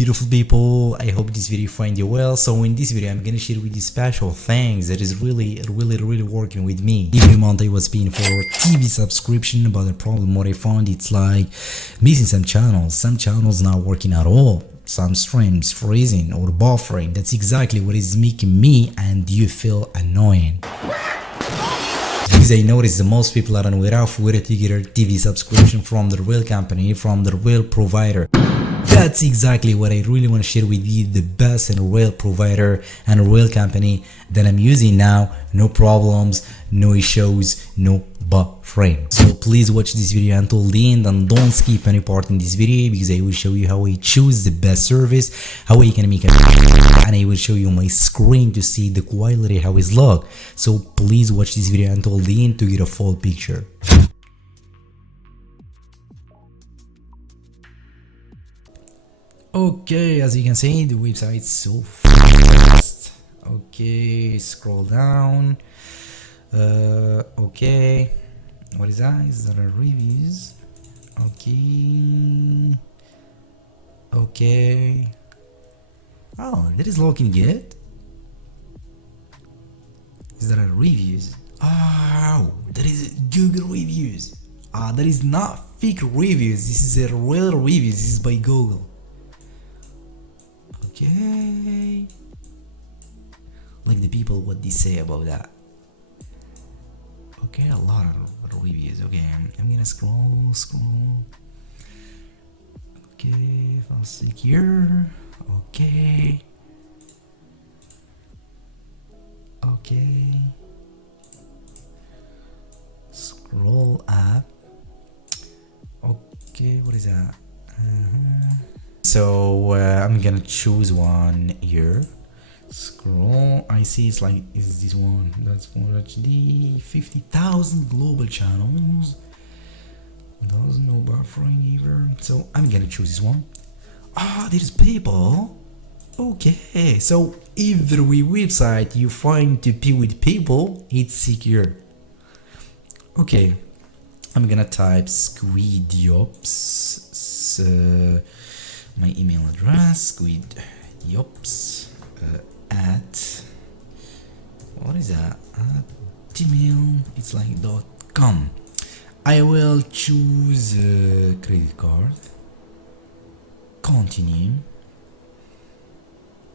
beautiful people, I hope this video find you well. So in this video I'm gonna share with you special things that is really working with me. Every month I was paying for TV subscription, but the problem what I found, it's like missing some channels not working at all, some streams freezing or buffering. That's exactly what is making me and you feel annoying. Because I noticed that most people are unaware of where to get a TV subscription from the real company, from the real provider. That's exactly what I really want to share with you, the best and real provider and real company that I'm using now. No problems, no issues, no buffering. So please watch this video until the end and don't skip any part in this video, because I will show you how I choose the best service, how I can make it, and I will show you my screen to see the quality, how it's look. So please watch this video until the end to get a full picture. Okay, as you can see, the website is so fast. Okay, scroll down. Okay, what is that? Is that a reviews? Okay. Oh, that is looking good. Is that a reviews? Oh, that is Google reviews. That is not fake reviews. This is a real reviews. This is by Google. Okay, like the people, what they say about that. Okay, a lot of reviews. Okay, I'm gonna scroll. Okay, fast secure. Okay, scroll up. Okay, what is that? So I'm gonna choose one here. Scroll. I see it's like, is this one? That's Full HD, 50,000 global channels. There's no buffering either. So I'm gonna choose this one. There's people. Okay, so every website you find to pay with people, it's secure. Okay, I'm gonna type squidyops. My email address, squidyops at, what is that, at Gmail, it's like .com. I will choose credit card, continue.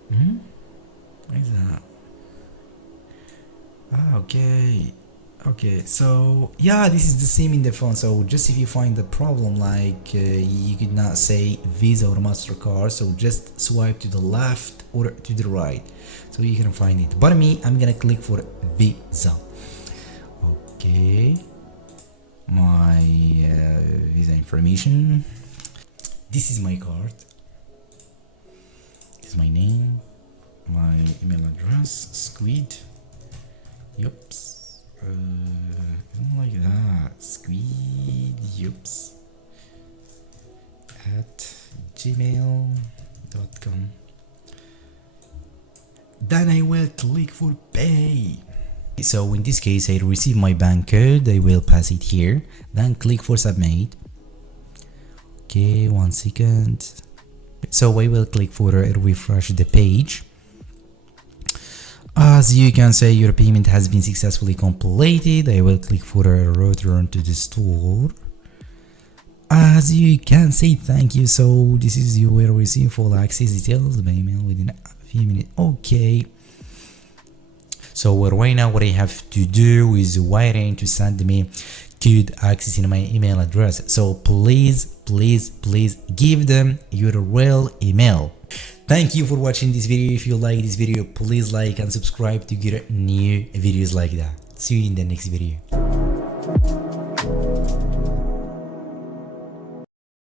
What is that? Okay, so yeah, this is the same in the phone. So just if you find the problem, like you could not say Visa or MasterCard, so just swipe to the left or to the right, so you can find it. But me, I'm gonna click for Visa. Okay, my Visa information. This is my card. This is my name, my email address, Squid. Yups. Like that, squidyops at gmail.com. Then I will click for pay. So in this case, I receive my bank code. I will pass it here, then click for submit. Okay, 1 second. So I will click for refresh the page. As you can say, your payment has been successfully completed. I will click for a return to the store. As you can say, thank you. So this is, you will receive full access details by email within a few minutes. Okay. So right now what I have to do is waiting to send me code access in my email address. So please give them your real email. Thank you for watching this video. If you like this video, please like and subscribe to get new videos like that. See you in the next video.